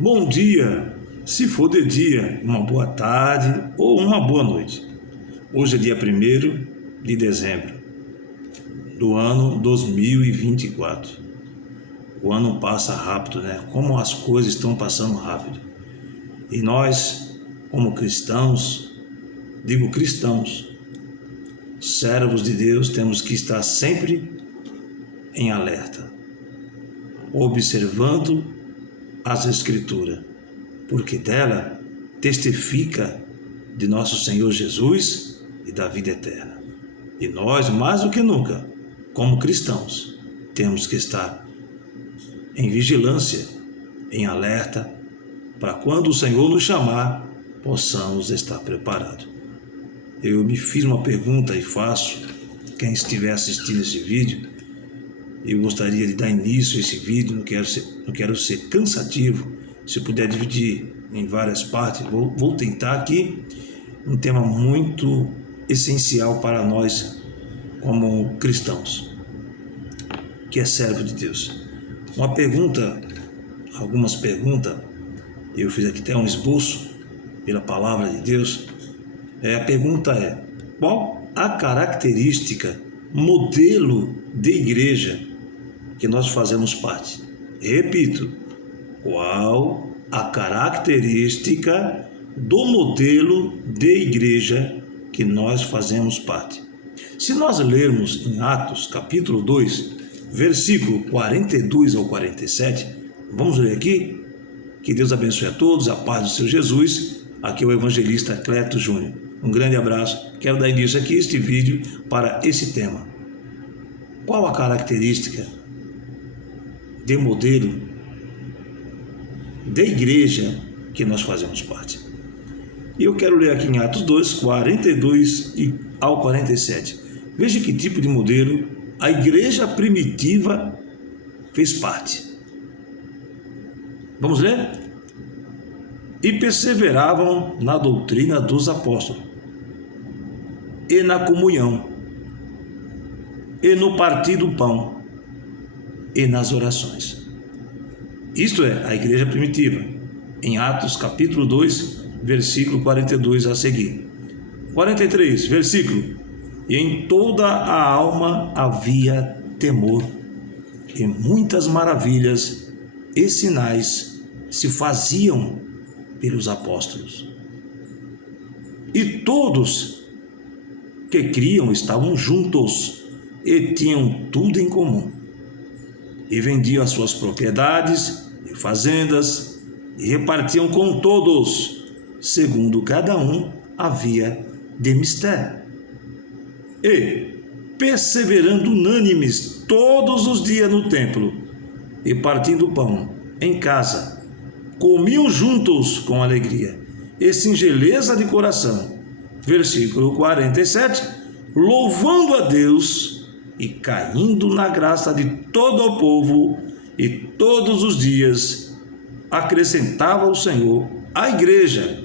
bom dia, se for de dia, uma boa tarde ou uma boa noite. Hoje é dia 1º de dezembro do ano 2024. O ano passa rápido, né? Como as coisas estão passando rápido. E nós, como cristãos, servos de Deus, temos que estar sempre em alerta, observando as Escrituras, porque dela testifica de nosso Senhor Jesus e da vida eterna. E nós, mais do que nunca, como cristãos, temos que estar em vigilância, em alerta, para quando o Senhor nos chamar, possamos estar preparados. Eu me fiz uma pergunta e faço, quem estiver assistindo esse vídeo, eu gostaria de dar início a esse vídeo, não quero ser cansativo, se puder dividir em várias partes, vou tentar aqui um tema muito essencial para nós como cristãos, que é servo de Deus. Algumas perguntas, eu fiz aqui até um esboço pela palavra de Deus. A pergunta é: qual a característica, modelo de igreja que nós fazemos parte? Repito, qual a característica do modelo de igreja que nós fazemos parte? Se nós lermos em Atos, capítulo 2, versículo 42 ao 47, vamos ler aqui? Que Deus abençoe a todos, a paz do Senhor Jesus. Aqui é o evangelista Cleto Júnior. Um grande abraço. Quero dar início aqui a este vídeo para esse tema. Qual a característica de modelo da igreja que nós fazemos parte? E eu quero ler aqui em Atos 2, 42 ao 47. Veja que tipo de modelo a igreja primitiva fez parte. Vamos ler? E perseveravam na doutrina dos apóstolos, e na comunhão, e no partir do pão, e nas orações. Isto é a igreja primitiva, em Atos capítulo 2, versículo 42 a seguir. 43, versículo: e em toda a alma havia temor, e muitas maravilhas e sinais se faziam pelos apóstolos. E todos que criam estavam juntos e tinham tudo em comum, e vendiam as suas propriedades e fazendas e repartiam com todos, segundo cada um havia de mister. E, perseverando unânimes todos os dias no templo, e partindo pão em casa, comiam juntos com alegria e singeleza de coração. Versículo 47, louvando a Deus e caindo na graça de todo o povo, e todos os dias acrescentava o Senhor à igreja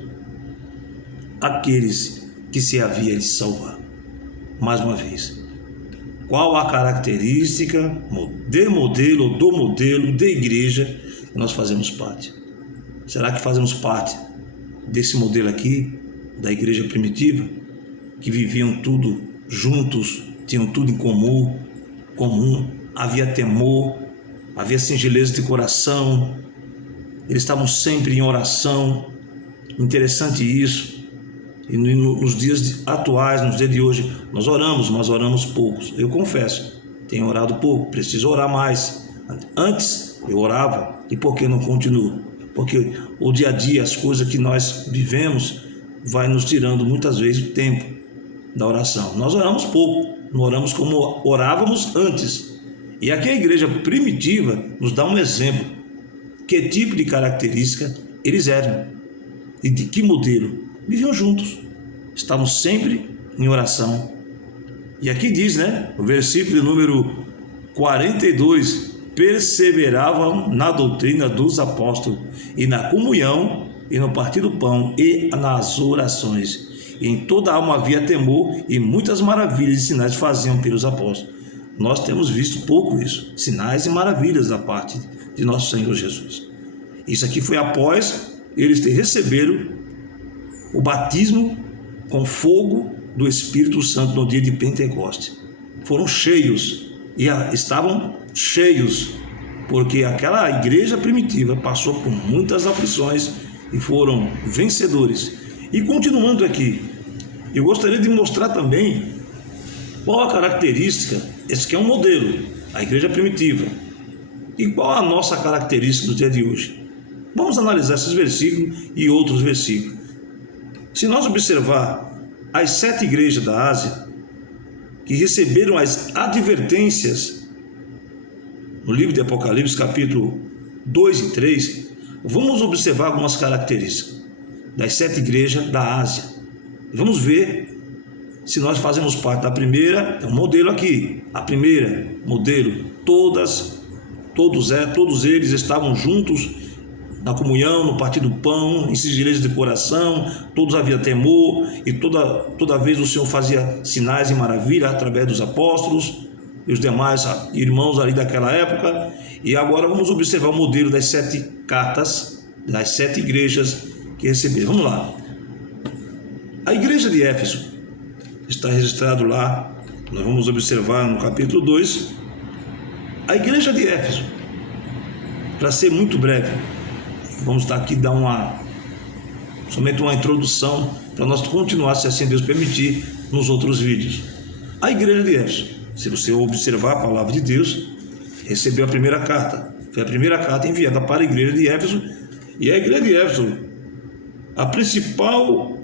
aqueles que se havia de salvar. Mais uma vez, qual a característica do modelo de igreja que nós fazemos parte? Será que fazemos parte desse modelo aqui, da igreja primitiva, que viviam tudo juntos, tinham tudo em comum, havia temor, havia singeleza de coração, eles estavam sempre em oração? Interessante isso. E nos dias atuais, nos dias de hoje, nós oramos, mas oramos poucos. Eu confesso, tenho orado pouco, preciso orar mais. Antes eu orava, e por que não continuo? Porque o dia a dia, as coisas que nós vivemos, vai nos tirando muitas vezes o tempo da oração. Nós oramos pouco, não oramos como orávamos antes. E aqui a igreja primitiva nos dá um exemplo. Que tipo de característica eles eram? E de que modelo? Viviam juntos, estavam sempre em oração. E aqui diz, o versículo número 42, perseveravam na doutrina dos apóstolos, e na comunhão, e no partir do pão, e nas orações. E em toda a alma havia temor, e muitas maravilhas e sinais faziam pelos apóstolos. Nós temos visto pouco isso, sinais e maravilhas da parte de nosso Senhor Jesus. Isso aqui foi após eles receberam o batismo com fogo do Espírito Santo no dia de Pentecostes. Foram cheios e estavam cheios, porque aquela igreja primitiva passou por muitas aflições e foram vencedores. E continuando aqui, eu gostaria de mostrar também qual a característica. Esse aqui é um modelo, a igreja primitiva. E qual a nossa característica do dia de hoje? Vamos analisar esses versículos e outros versículos. Se nós observar as 7 igrejas da Ásia que receberam as advertências no livro de Apocalipse, capítulo 2 e 3, vamos observar algumas características das 7 igrejas da Ásia. Vamos ver se nós fazemos parte da primeira. É um modelo aqui, a primeira modelo, todos eles estavam juntos na comunhão, no partir do pão, em sigileza de coração, todos havia temor, e toda vez o Senhor fazia sinais e maravilhas através dos apóstolos e os demais irmãos ali daquela época. E agora vamos observar o modelo das 7 cartas, das 7 igrejas que receberam. Vamos lá. A igreja de Éfeso está registrado lá, nós vamos observar no capítulo 2. A igreja de Éfeso, para ser muito breve, vamos estar aqui dar somente uma introdução para nós continuar, se assim Deus permitir, nos outros vídeos. A igreja de Éfeso, se você observar a palavra de Deus, recebeu a primeira carta. Foi a primeira carta enviada para a igreja de Éfeso. E a igreja de Éfeso, a principal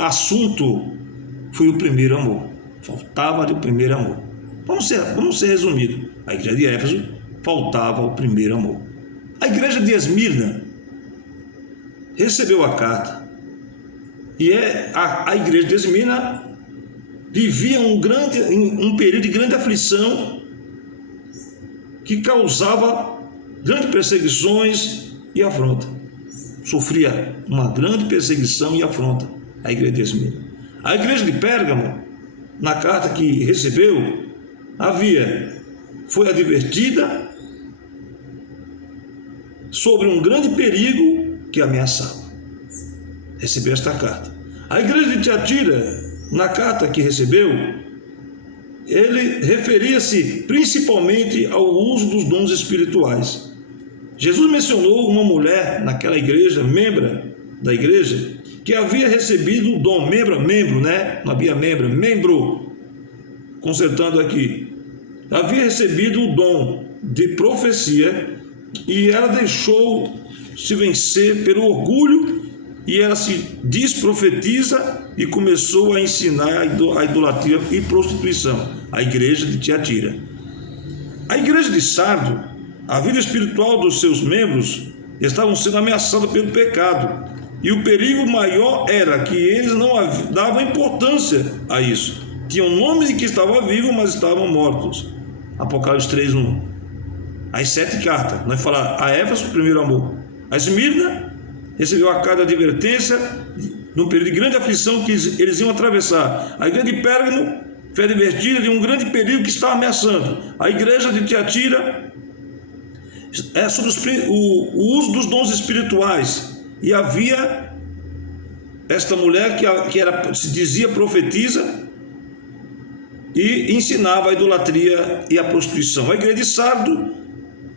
assunto foi o primeiro amor. Faltava o primeiro amor. Vamos ser resumidos. A igreja de Éfeso faltava o primeiro amor. A igreja de Esmirna recebeu a carta, e a igreja de Esmirna vivia um período de grande aflição, que causava grandes perseguições e afronta. Sofria uma grande perseguição e afronta a igreja de Esmirna. A igreja de Pérgamo, na carta que recebeu, foi advertida sobre um grande perigo que ameaçava. Recebeu esta carta. A igreja de Tiatira, na carta que recebeu, ele referia-se principalmente ao uso dos dons espirituais. Jesus mencionou uma mulher naquela igreja, membro da igreja, que havia recebido o dom, membro, né? Não havia membro, consertando aqui, havia recebido o dom de profecia, e ela deixou-se vencer pelo orgulho, e ela se desprofetiza e começou a ensinar a idolatria e prostituição. A igreja de Tiatira. A igreja de Sardo, a vida espiritual dos seus membros estavam sendo ameaçada pelo pecado, e o perigo maior era que eles não davam importância a isso. Tinham nome de que estavam vivos, mas estavam mortos. Apocalipse 3:1. As 7 cartas, nós falamos a Éfeso, primeiro amor. A Esmirna recebeu a carta de advertência num período de grande aflição que eles iam atravessar. A igreja de Pérgamo foi advertida de um grande perigo que estava ameaçando. A igreja de Tiatira é sobre o uso dos dons espirituais. E havia esta mulher que se dizia profetisa e ensinava a idolatria e a prostituição. A igreja de Sardo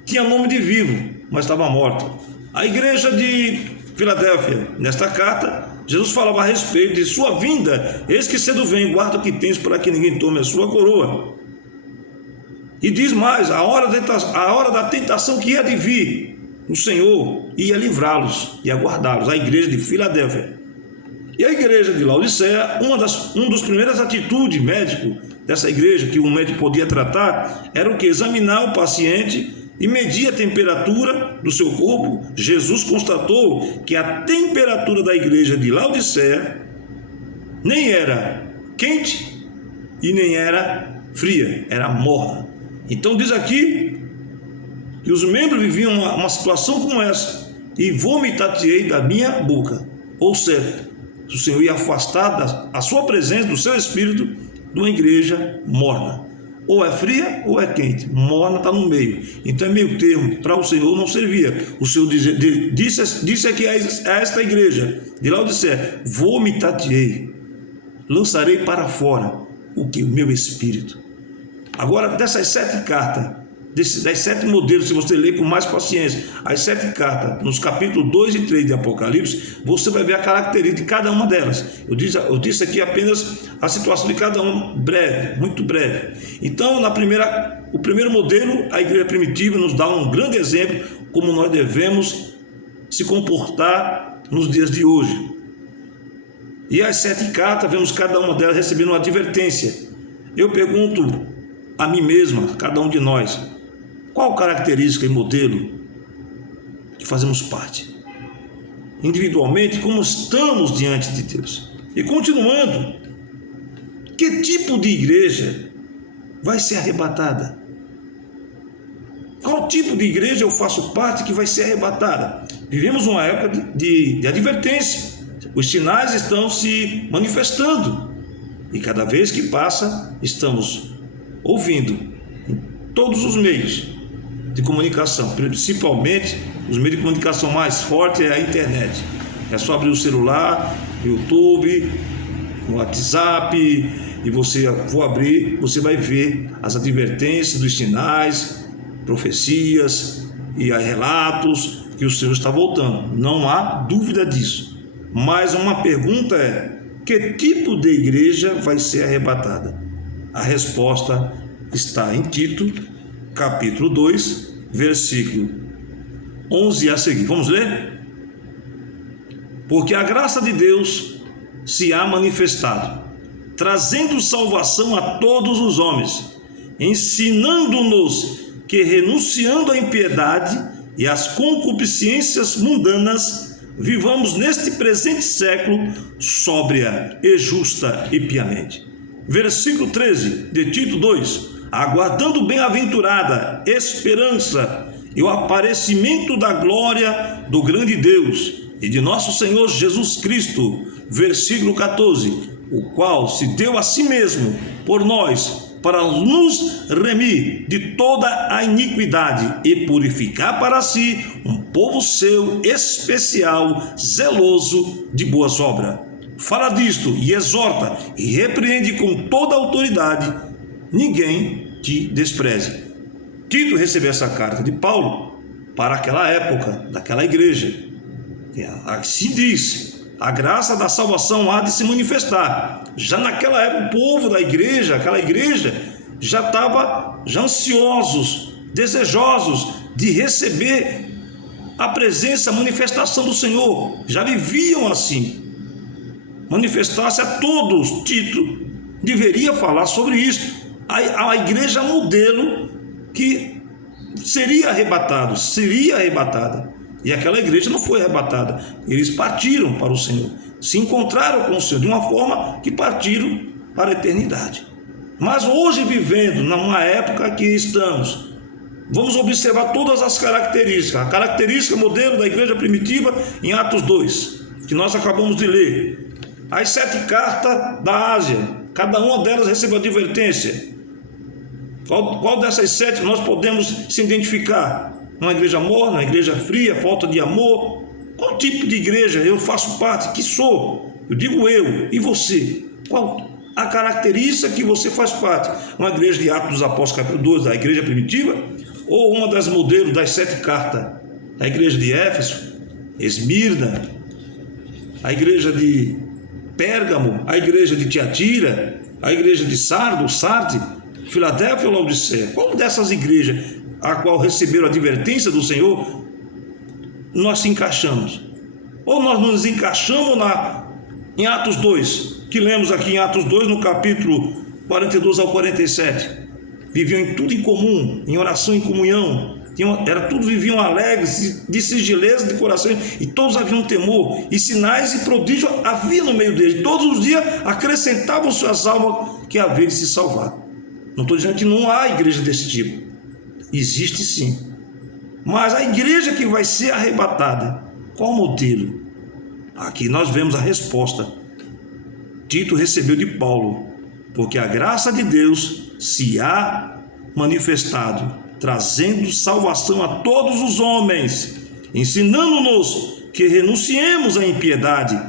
tinha nome de vivo, mas estava morta. A igreja de Filadélfia, nesta carta, Jesus falava a respeito de sua vinda. Eis que cedo vem, guarda o que tens para que ninguém tome a sua coroa. E diz mais, a hora da tentação que ia de vir, o Senhor ia livrá-los e aguardá-los. A igreja de Filadélfia. E a igreja de Laodiceia, uma das primeiras atitudes médico dessa igreja que um médico podia tratar, era o que? Examinar o paciente e medir a temperatura do seu corpo. Jesus constatou que a temperatura da igreja de Laodiceia nem era quente e nem era fria, era morna. Então diz aqui que os membros viviam uma situação como essa: e vomitar-te-ei da minha boca. Ou seja, o Senhor ia afastar a sua presença, do seu espírito, de uma igreja morna. ou é fria ou é quente, morna está no meio. Então é meio termo, para o Senhor não servia. O Senhor disse aqui a esta igreja de Laodiceia: vomitar-te-ei, lançarei para fora o que? O meu espírito. Agora, dessas 7 cartas, das 7 modelos, se você ler com mais paciência, as 7 cartas, nos capítulos 2 e 3 de Apocalipse, você vai ver a característica de cada uma delas. Eu disse aqui apenas a situação de cada uma, breve, muito breve. Então, o primeiro modelo, a igreja primitiva, nos dá um grande exemplo como nós devemos se comportar nos dias de hoje. E as 7 cartas, vemos cada uma delas recebendo uma advertência. Eu pergunto a mim mesma, cada um de nós, qual característica e modelo que fazemos parte? Individualmente, como estamos diante de Deus? E continuando, que tipo de igreja vai ser arrebatada? Qual tipo de igreja eu faço parte que vai ser arrebatada? Vivemos uma época de advertência. Os sinais estão se manifestando. E cada vez que passa, estamos ouvindo em todos os meios de comunicação, principalmente os meios de comunicação mais fortes é a internet. É só abrir o celular, YouTube, o WhatsApp, e você vai ver as advertências dos sinais, profecias e relatos que o Senhor está voltando. Não há dúvida disso. Mas uma pergunta é: que tipo de igreja vai ser arrebatada? A resposta está em Tito, capítulo 2, versículo 11 a seguir. Vamos ler? Porque a graça de Deus se há manifestado, trazendo salvação a todos os homens, ensinando-nos que, renunciando à impiedade e às concupiscências mundanas, vivamos neste presente século sóbria e justa e piamente. Versículo 13 de Tito 2: aguardando bem-aventurada esperança e o aparecimento da glória do grande Deus e de nosso Senhor Jesus Cristo. Versículo 14: o qual se deu a si mesmo por nós, para nos remir de toda a iniquidade e purificar para si um povo seu especial, zeloso de boas obras. Fala disto e exorta e repreende com toda a autoridade, ninguém te despreze. Tito recebeu essa carta de Paulo para aquela época, daquela igreja. Assim diz: a graça da salvação há de se manifestar. Já naquela época, o povo da igreja, aquela igreja, já estava ansiosos, desejosos de receber a presença, a manifestação do Senhor. Já viviam assim. Manifestar-se a todos. Tito deveria falar sobre isto. A igreja modelo que seria arrebatada. E aquela igreja não foi arrebatada. Eles partiram para o Senhor, se encontraram com o Senhor de uma forma que partiram para a eternidade. Mas hoje, vivendo numa época que estamos, vamos observar todas as características. A característica modelo da igreja primitiva em Atos 2, que nós acabamos de ler. As 7 cartas da Ásia, cada uma delas recebeu advertência. Qual dessas 7 nós podemos se identificar? Uma igreja morna, uma igreja fria, falta de amor? Qual tipo de igreja eu faço parte? Que sou? Eu digo eu. E você? Qual a característica que você faz parte? Uma igreja de Atos dos Apóstolos, capítulo 2, da igreja primitiva? Ou uma das modelos das 7 cartas? A igreja de Éfeso, Esmirna, a igreja de Pérgamo, a igreja de Tiatira, a igreja de Sardes, Filadélfia ou Laodiceia? Qual dessas igrejas a qual receberam a advertência do Senhor nós se encaixamos? Ou nós nos encaixamos em Atos 2, que lemos aqui em Atos 2, no capítulo 42 ao 47. Viviam em tudo em comum, em oração, em comunhão, viviam alegres, de sigileza de coração, e todos haviam temor, e sinais e prodígios havia no meio deles. Todos os dias acrescentavam suas almas que havia de se salvar. Não estou dizendo que não há igreja desse tipo. Existe sim. Mas a igreja que vai ser arrebatada, qual modelo? Aqui nós vemos a resposta. Tito recebeu de Paulo porque a graça de Deus se há manifestado, trazendo salvação a todos os homens, ensinando-nos que renunciemos à impiedade,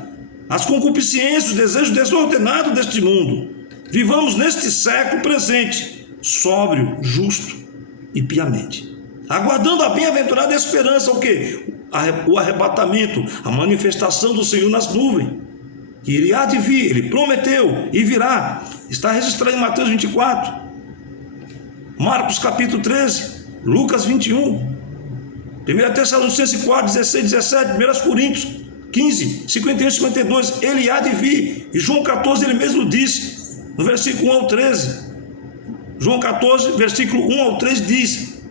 às concupiscências, os desejos desordenados deste mundo. Vivamos neste século presente, sóbrio, justo e piamente, aguardando a bem-aventurada esperança, o quê? O arrebatamento, a manifestação do Senhor nas nuvens, que ele há de vir, ele prometeu e virá. Está registrado em Mateus 24, Marcos capítulo 13, Lucas 21, 1 Tessalonicenses 4, 16, 17, 1 Coríntios 15, 51 e 52, ele há de vir. E João 14, ele mesmo disse, no versículo 1 ao 13, João 14, versículo 1 ao 3 diz: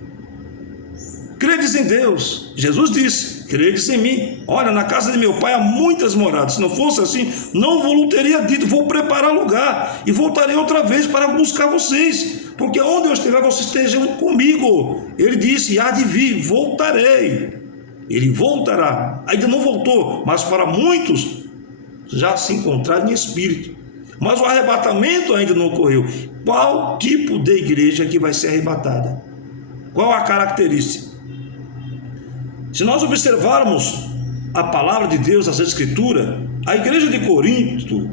credes em Deus. Jesus disse: credes em mim. Olha, na casa de meu pai há muitas moradas. Se não fosse assim, não vos teria dito: vou preparar lugar e voltarei outra vez para buscar vocês, porque onde eu estiver, vocês estejam comigo. Ele disse: há de vir, voltarei. Ele voltará. Ainda não voltou, mas para muitos já se encontraram em espírito. Mas o arrebatamento ainda não ocorreu. Qual tipo de igreja que vai ser arrebatada? Qual a característica? Se nós observarmos a palavra de Deus, as Escrituras, a igreja de Corinto,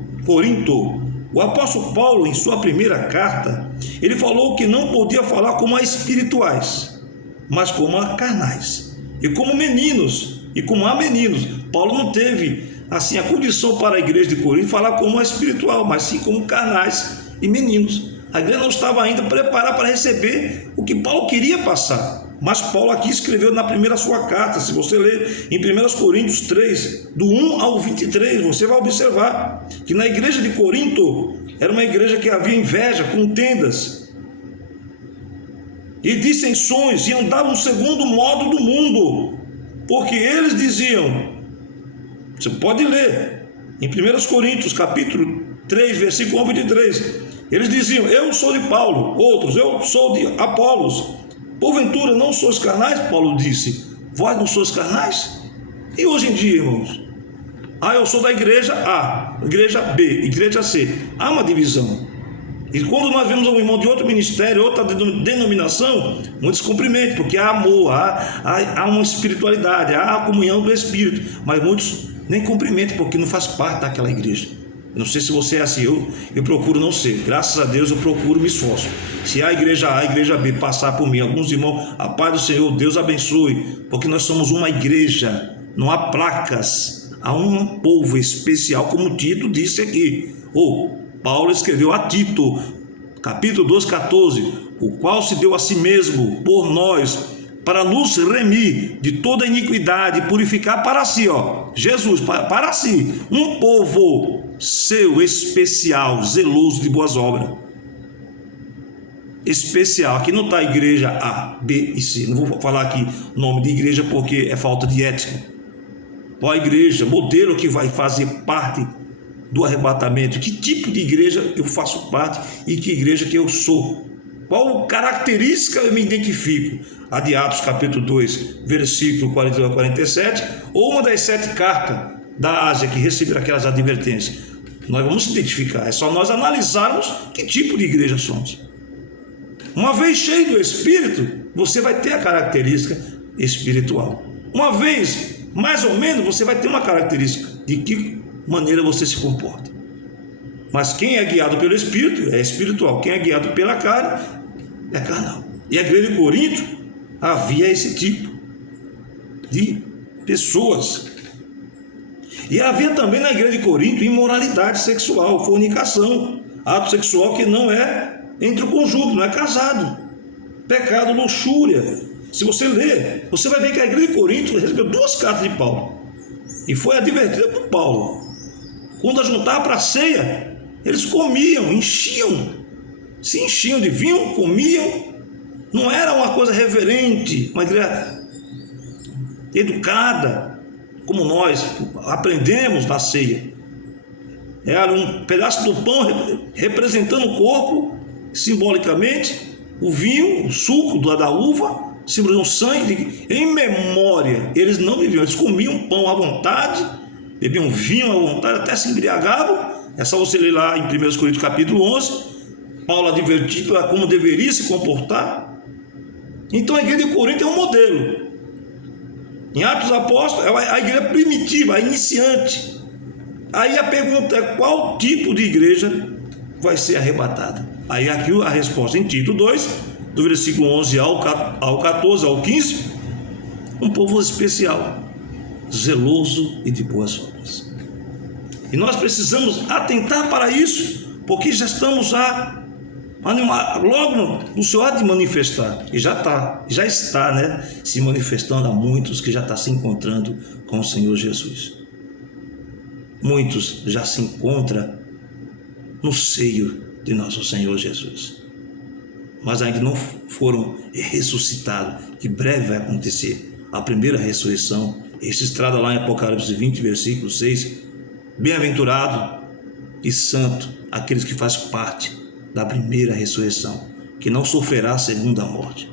o apóstolo Paulo, em sua primeira carta, ele falou que não podia falar como a espirituais, mas como a carnais, e como meninos, e como a meninos. Paulo não teve assim a condição para a igreja de Corinto falar como a espiritual, mas sim como carnais e meninos. A igreja não estava ainda preparada para receber o que Paulo queria passar. Mas Paulo aqui escreveu na primeira sua carta. Se você ler em 1 Coríntios 3, do 1 ao 23, você vai observar que na igreja de Corinto era uma igreja que havia inveja, contendas e dissensões, e andavam segundo o modo do mundo, porque eles diziam, você pode ler em 1 Coríntios capítulo 3, versículo 1 ao 23, eles diziam: eu sou de Paulo, outros: eu sou de Apolos. Porventura não sois carnais? Paulo disse: vós não sois carnais? E hoje em dia, irmãos, eu sou da igreja A, igreja B, igreja C. Há uma divisão. E quando nós vemos um irmão de outro ministério, outra denominação, um descumprimento, porque há amor, há uma espiritualidade, há a comunhão do Espírito, mas muitos nem cumprimentam, porque não faz parte daquela igreja. Eu não sei se você é assim, eu procuro não ser. Graças a Deus eu procuro, me esforço. Se a igreja A, a igreja B passar por mim, alguns irmãos, a paz do Senhor, Deus abençoe, porque nós somos uma igreja, não há placas, há um povo especial, como Tito disse aqui. Paulo escreveu a Tito, capítulo 2, 14, o qual se deu a si mesmo por nós, para nos remir de toda iniquidade e purificar para si, Jesus, para si, um povo seu especial, zeloso de boas obras. Especial, aqui não está a igreja A, B e C, não vou falar aqui nome de igreja porque é falta de ética. Qual a igreja, modelo que vai fazer parte do arrebatamento, que tipo de igreja eu faço parte e que igreja que eu sou, qual característica eu me identifico. A de Atos capítulo 2, versículo 42 a 47, ou uma das 7 cartas da Ásia que receberam aquelas advertências. Nós vamos identificar, é só nós analisarmos que tipo de igreja somos. Uma vez cheio do Espírito, você vai ter a característica espiritual. Uma vez, mais ou menos, você vai ter uma característica de que maneira você se comporta. Mas quem é guiado pelo Espírito é espiritual, quem é guiado pela carne é carnal. E a igreja de Corinto havia esse tipo de pessoas. E havia também na igreja de Corinto imoralidade sexual, fornicação, ato sexual que não é entre o cônjuge, não é casado, pecado, luxúria. Se você ler, você vai ver que a igreja de Corinto recebeu 2 cartas de Paulo e foi advertida por Paulo. Quando juntava para a ceia, eles comiam, se enchiam de vinho, comiam. Não era uma coisa reverente, uma igreja educada, como nós aprendemos na ceia. Era um pedaço do pão representando o corpo, simbolicamente, o vinho, o suco da uva, simbolizando o sangue. Em memória, eles não viviam, eles comiam pão à vontade, bebiam vinho à vontade, até se embriagavam. É só você ler lá em 1 Coríntios capítulo 11, Paulo advertido a como deveria se comportar. Então a igreja de Corinto é um modelo. Em Atos dos Apóstolos, é a igreja primitiva, a iniciante. Aí a pergunta é: qual tipo de igreja vai ser arrebatada? Aí aqui a resposta em Tito 2, do versículo 11 ao 14, ao 15, um povo especial, zeloso e de boas obras. E nós precisamos atentar para isso, porque já estamos logo no seu ato de manifestar, e já está, né, se manifestando a muitos que já estão se encontrando com o Senhor Jesus. Muitos já se encontram no seio de nosso Senhor Jesus, mas ainda não foram ressuscitados, que breve vai acontecer a primeira ressurreição, registrada lá em Apocalipse 20, versículo 6, bem-aventurado e santo aqueles que fazem parte da primeira ressurreição, que não sofrerá a segunda morte.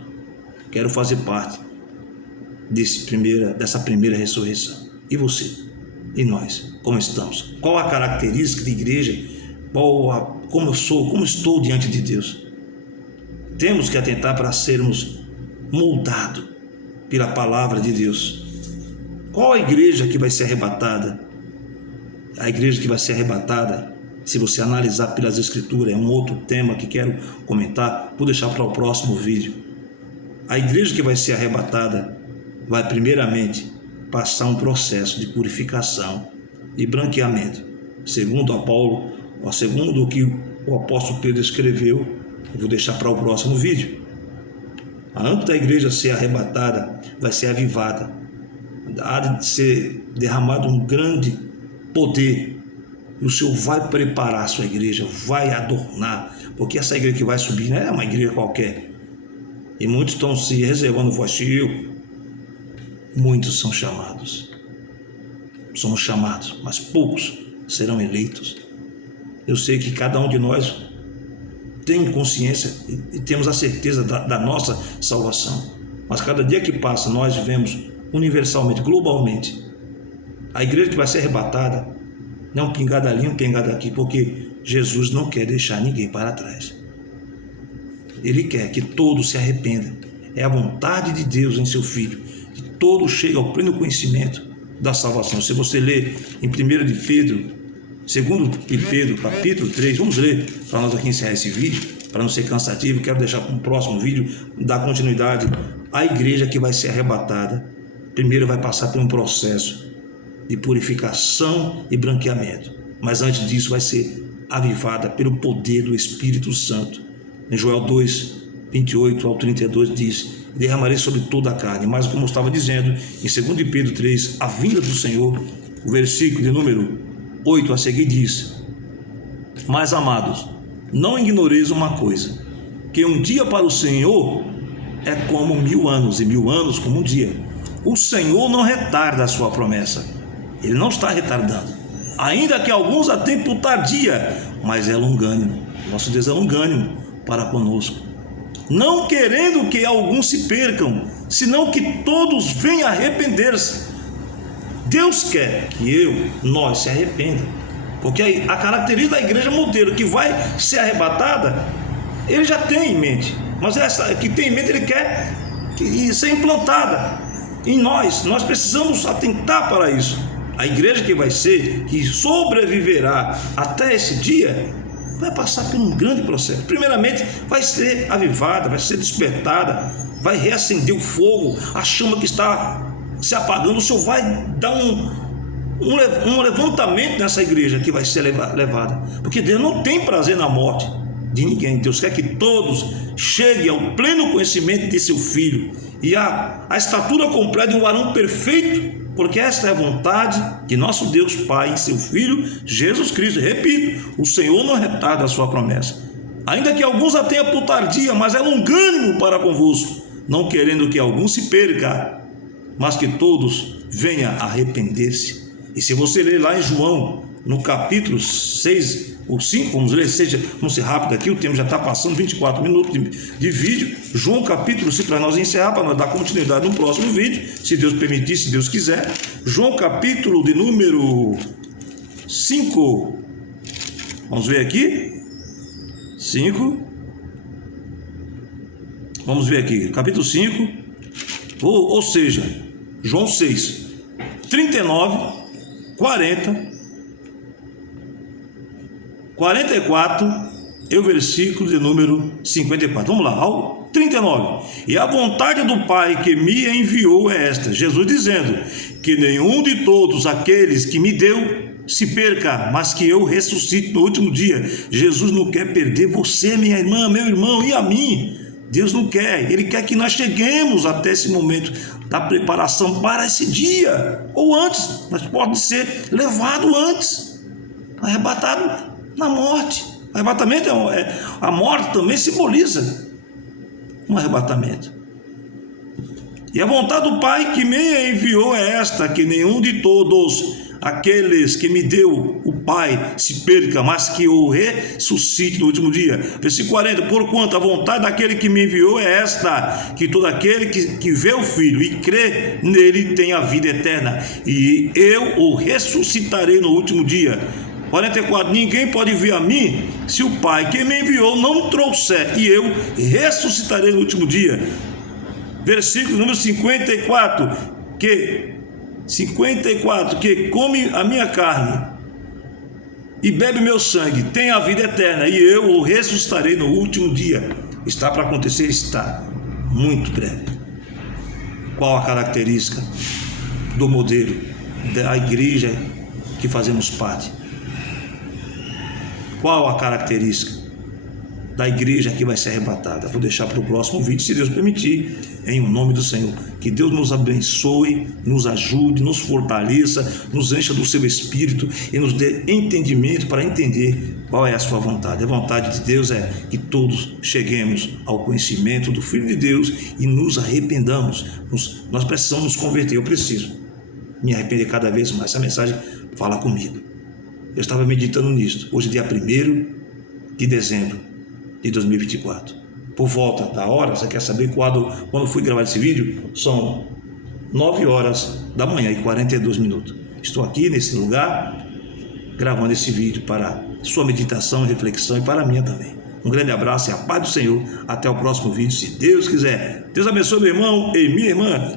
Quero fazer parte dessa primeira ressurreição. E você? E nós? Como estamos? Qual a característica de igreja? Como estou diante de Deus? Temos que atentar para sermos moldados pela palavra de Deus. Qual a igreja que vai ser arrebatada? A igreja que vai ser arrebatada, se você analisar pelas escrituras, é um outro tema que quero comentar, vou deixar para o próximo vídeo. A igreja que vai ser arrebatada vai primeiramente passar um processo de purificação e branqueamento, segundo o que o apóstolo Pedro escreveu. Eu vou deixar para o próximo vídeo. Antes da igreja ser arrebatada, vai ser avivada, há de ser derramado um grande poder. E o Senhor vai preparar a sua igreja, vai adornar, porque essa igreja que vai subir não é uma igreja qualquer. E muitos estão se reservando vazio. Muitos são chamados. Somos chamados, mas poucos serão eleitos. Eu sei que cada um de nós tem consciência e temos a certeza da nossa salvação. Mas cada dia que passa, nós vivemos universalmente, globalmente. A igreja que vai ser arrebatada não é um pingado ali, um pingado aqui, porque Jesus não quer deixar ninguém para trás. Ele quer que todos se arrependam. É a vontade de Deus em seu Filho, que todos cheguem ao pleno conhecimento da salvação. Se você ler em 1 de Pedro, 2 de Pedro, capítulo 3, vamos ler para nós aqui encerrar esse vídeo, para não ser cansativo. Quero deixar para um próximo vídeo, dar continuidade. A igreja que vai ser arrebatada, primeiro vai passar por um processo de purificação e branqueamento, mas antes disso vai ser avivada pelo poder do Espírito Santo. Em Joel 2, 28 ao 32 diz: derramarei sobre toda a carne. Mas como eu estava dizendo, em 2 de Pedro 3, a vinda do Senhor, o versículo de número 8 a seguir diz: mas amados, não ignoreis uma coisa, que um dia para o Senhor é como 1000 anos, e 1000 anos como um dia. O Senhor não retarda a sua promessa, Ele não está retardando, ainda que alguns a tenham por tardia, mas é longânimo. Nosso Deus é longânimo para conosco, não querendo que alguns se percam, senão que todos venham a arrepender-se. Deus quer que nós se arrependam, porque a característica da igreja modelo que vai ser arrebatada, Ele já tem em mente, mas essa que tem em mente Ele quer ser implantada em nós. Nós precisamos atentar para isso. A igreja que sobreviverá até esse dia, vai passar por um grande processo. Primeiramente, vai ser avivada, vai ser despertada, vai reacender o fogo, a chama que está se apagando. O Senhor vai dar um levantamento nessa igreja que vai ser levada, porque Deus não tem prazer na morte de ninguém. Deus quer que todos cheguem ao pleno conhecimento de seu Filho e a estatura completa de um varão perfeito, porque esta é a vontade de nosso Deus Pai e seu Filho Jesus Cristo. Repito, o Senhor não retarda a sua promessa, ainda que alguns a tenham por tardia, mas é longânimo para convosco, não querendo que algum se perca, mas que todos venham a arrepender-se. E se você ler lá em João, no capítulo 6 ou 5, vamos ser rápido aqui, o tempo já está passando, 24 minutos de vídeo. João capítulo 5, para nós encerrar, para nós dar continuidade no próximo vídeo, se Deus permitir, se Deus quiser. João capítulo de número 5, vamos ver aqui, 5. Vamos ver aqui, capítulo 5, ou seja, João 6, 39, 40, 44 e o versículo de número 54. Vamos lá, ao 39. E a vontade do Pai que me enviou é esta, Jesus dizendo, que nenhum de todos aqueles que me deu se perca, mas que eu ressuscite no último dia. Jesus não quer perder você, minha irmã, meu irmão, e a mim. Deus não quer, Ele quer que nós cheguemos até esse momento da preparação para esse dia, ou antes, mas pode ser levado antes, arrebatado na morte. O arrebatamento, a morte também simboliza um arrebatamento. E a vontade do Pai que me enviou é esta, que nenhum de todos aqueles que me deu o Pai se perca, mas que o ressuscite no último dia. Versículo 40, porquanto a vontade daquele que me enviou é esta, que todo aquele que vê o Filho e crê nele tem a vida eterna, e eu o ressuscitarei no último dia. 44, ninguém pode vir a mim se o Pai que me enviou não trouxer, e eu ressuscitarei no último dia. Versículo número 54, que come a minha carne e bebe meu sangue tem a vida eterna, e eu o ressuscitarei no último dia. Está para acontecer? Está muito breve. Qual a característica do modelo da igreja que fazemos parte? Qual a característica da igreja que vai ser arrebatada? Vou deixar para o próximo vídeo, se Deus permitir, em nome do Senhor. Que Deus nos abençoe, nos ajude, nos fortaleça, nos encha do seu Espírito e nos dê entendimento para entender qual é a sua vontade. A vontade de Deus é que todos cheguemos ao conhecimento do Filho de Deus e nos arrependamos. Nós precisamos nos converter. Eu preciso me arrepender cada vez mais. Essa mensagem fala comigo. Eu estava meditando nisso. Hoje é dia 1º de dezembro de 2024. Por volta da hora, você quer saber quando fui gravar esse vídeo? São 9 horas da manhã e 42 minutos. Estou aqui nesse lugar gravando esse vídeo para sua meditação e reflexão e para a minha também. Um grande abraço e a paz do Senhor. Até o próximo vídeo, se Deus quiser. Deus abençoe meu irmão e minha irmã.